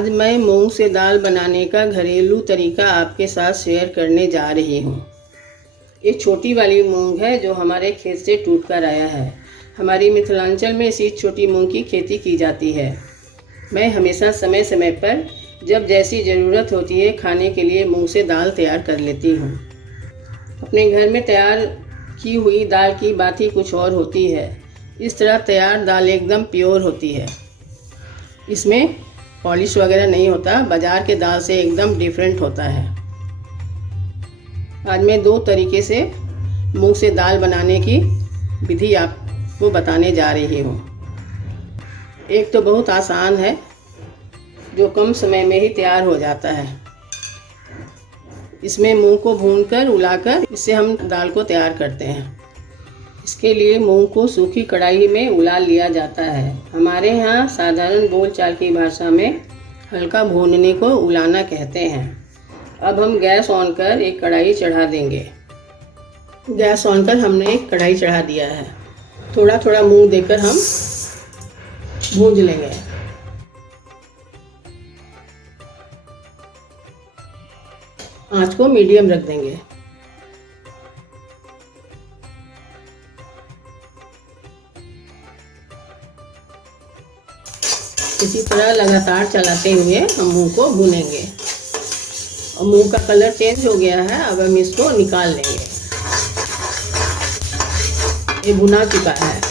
आज मैं मूंग से दाल बनाने का घरेलू तरीका आपके साथ शेयर करने जा रही हूँ। ये छोटी वाली मूंग है जो हमारे खेत से टूट कर आया है। हमारी मिथिलांचल में इसी छोटी मूंग की खेती की जाती है। मैं हमेशा समय समय पर जब जैसी ज़रूरत होती है खाने के लिए मूंग से दाल तैयार कर लेती हूँ। अपने घर में तैयार की हुई दाल की बात ही कुछ और होती है। इस तरह तैयार दाल एकदम प्योर होती है, इसमें पॉलिश वगैरह नहीं होता, बाज़ार के दाल से एकदम डिफरेंट होता है। आज मैं 2 तरीके से मूंग से दाल बनाने की विधि आपको बताने जा रही हूँ। एक तो बहुत आसान है जो कम समय में ही तैयार हो जाता है। इसमें मूंग को भूनकर उलाकर इससे हम दाल को तैयार करते हैं। इसके लिए मूंग को सूखी कढ़ाई में उलाल लिया जाता है। हमारे यहाँ साधारण बोलचाल की भाषा में हल्का भूनने को उलाना कहते हैं। अब हम गैस ऑन कर एक कढ़ाई चढ़ा देंगे। गैस ऑन कर हमने एक कढ़ाई चढ़ा दिया है। थोड़ा थोड़ा मूंग देकर हम भून लेंगे। आंच को मीडियम रख देंगे। इसी तरह लगातार चलाते हुए हम मूंग को भूनेंगे। और मूंग का कलर चेंज हो गया है, अब हम इसको निकाल लेंगे। ये भुना चुका है।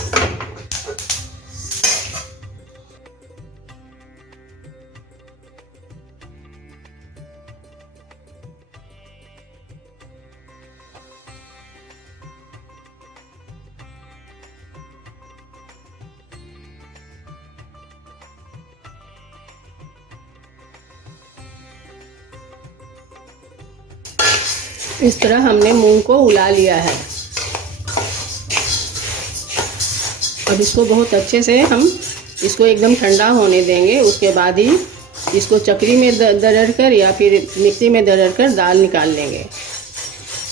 इस तरह हमने मूंग को उला लिया है। अब इसको बहुत अच्छे से हम इसको एकदम ठंडा होने देंगे। उसके बाद ही इसको चक्री में दरड़ कर या फिर मिक्सी में दरड़ कर दाल निकाल लेंगे।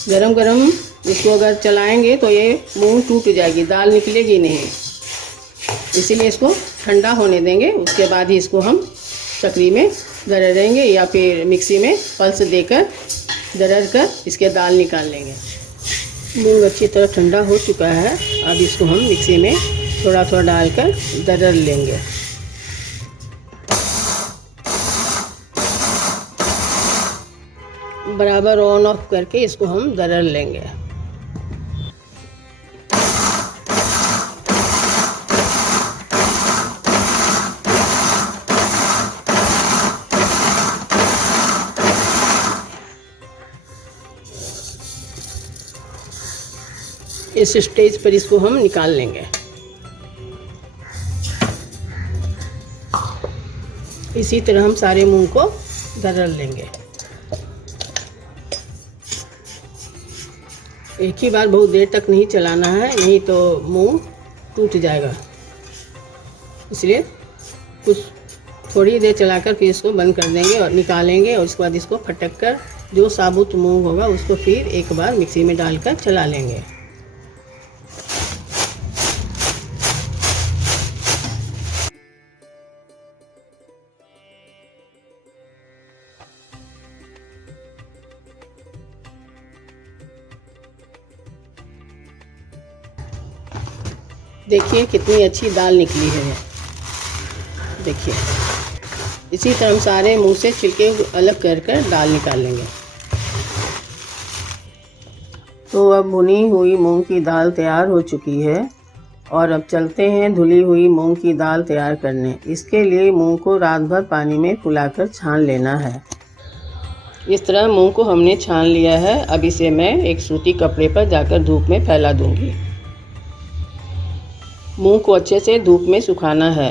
गरम गरम इसको अगर चलाएंगे तो ये मूंग टूट जाएगी, दाल निकलेगी नहीं। इसीलिए इसको ठंडा होने देंगे। उसके बाद ही इसको हम चक्री में दरड़ेंगे या फिर मिक्सी में पल्स देकर दरड़ कर इसके दाल निकाल लेंगे। मूंग अच्छी तरह ठंडा हो चुका है। अब इसको हम मिक्सी में थोड़ा थोड़ा डालकर दरड़ लेंगे। बराबर ऑन ऑफ करके इसको हम दरड़ लेंगे। इस स्टेज पर इसको हम निकाल लेंगे। इसी तरह हम सारे मूंग को दरड़ लेंगे। एक ही बार बहुत देर तक नहीं चलाना है, नहीं तो मूंग टूट जाएगा। इसलिए कुछ थोड़ी देर चलाकर फिर इसको बंद कर देंगे और निकालेंगे। और उसके बाद इसको फटक कर जो साबुत मूंग होगा उसको फिर एक बार मिक्सी में डालकर चला लेंगे। देखिए कितनी अच्छी दाल निकली है। देखिए इसी तरह हम सारे मूंग से छिलके अलग कर कर दाल निकाल लेंगे। तो अब भुनी हुई मूंग की दाल तैयार हो चुकी है। और अब चलते हैं धुली हुई मूंग की दाल तैयार करने। इसके लिए मूंग को रात भर पानी में फुलाकर छान लेना है। इस तरह मूंग को हमने छान लिया है। अब इसे मैं एक सूती कपड़े पर जाकर धूप में फैला दूंगी। मूंग को अच्छे से धूप में सुखाना है।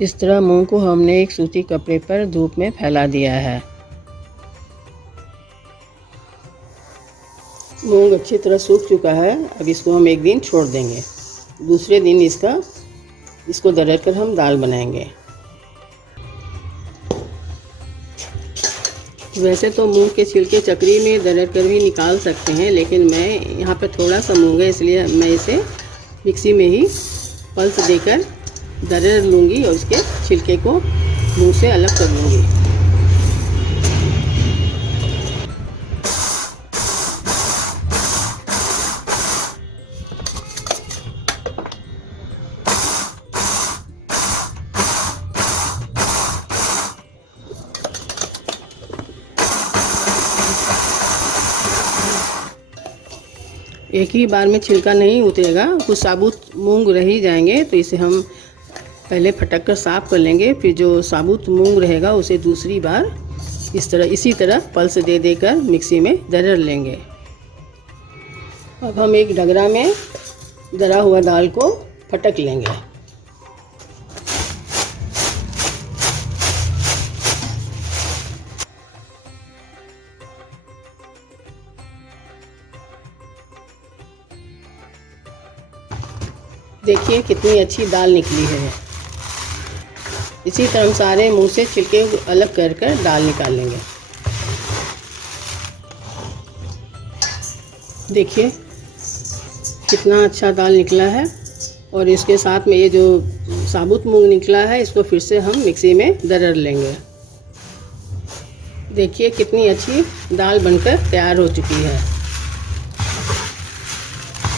इस तरह मूंग को हमने एक सूती कपड़े पर धूप में फैला दिया है। मूंग अच्छी तरह सूख चुका है। अब इसको हम एक दिन छोड़ देंगे। दूसरे दिन इसको दरड़ कर हम दाल बनाएंगे। वैसे तो मूंग के छिलके चक्री में दरड़ कर भी निकाल सकते हैं, लेकिन मैं यहाँ पे थोड़ा सा मूंग है इसलिए मैं इसे मिक्सी में ही पल्स देकर दरड़ लूँगी और इसके छिलके को मुंह से अलग कर लूँगी। एक ही बार में छिलका नहीं उतरेगा, कुछ साबुत मूंग रह ही जाएंगे, तो इसे हम पहले फटक कर साफ़ कर लेंगे। फिर जो साबुत मूंग रहेगा उसे दूसरी बार इसी तरह पल्स दे देकर मिक्सी में दरड़ लेंगे। अब हम एक डगरा में दरा हुआ दाल को फटक लेंगे। देखिए कितनी अच्छी दाल निकली है। इसी तरह हम सारे मुंह से छिलके अलग कर कर दाल निकाल लेंगे। देखिए कितना अच्छा दाल निकला है। और इसके साथ में ये जो साबुत मूंग निकला है, इसको फिर से हम मिक्सी में दरड़ लेंगे। देखिए कितनी अच्छी दाल बनकर तैयार हो चुकी है।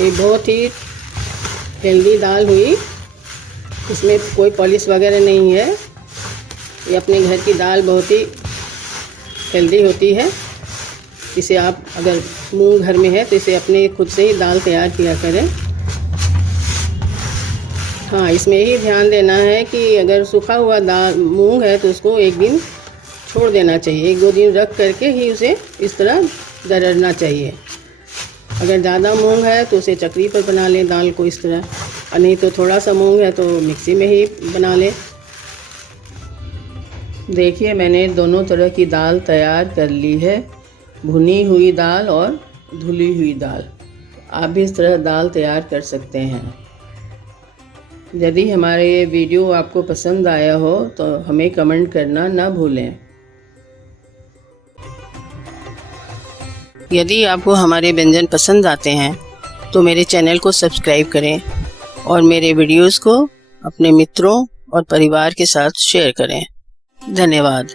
ये बहुत ही हेल्दी दाल हुई, इसमें कोई पॉलिश वगैरह नहीं है। ये अपने घर की दाल बहुत ही हेल्दी होती है। इसे आप अगर मूंग घर में है तो इसे अपने खुद से ही दाल तैयार किया करें। हाँ, इसमें यही ध्यान देना है कि अगर सूखा हुआ दाल मूंग है तो उसको एक दिन छोड़ देना चाहिए, 1-2 दिन रख करके ही उसे इस तरह दरड़ना चाहिए। अगर ज़्यादा मूंग है तो उसे चक्री पर बना लें दाल को इस तरह, और नहीं तो थोड़ा सा मूंग है तो मिक्सी में ही बना लें। देखिए मैंने दोनों तरह की दाल तैयार कर ली है, भुनी हुई दाल और धुली हुई दाल। आप भी इस तरह दाल तैयार कर सकते हैं। यदि हमारे ये वीडियो आपको पसंद आया हो तो हमें कमेंट करना ना भूलें। यदि आपको हमारे व्यंजन पसंद आते हैं तो मेरे चैनल को सब्सक्राइब करें और मेरे वीडियोस को अपने मित्रों और परिवार के साथ शेयर करें। धन्यवाद।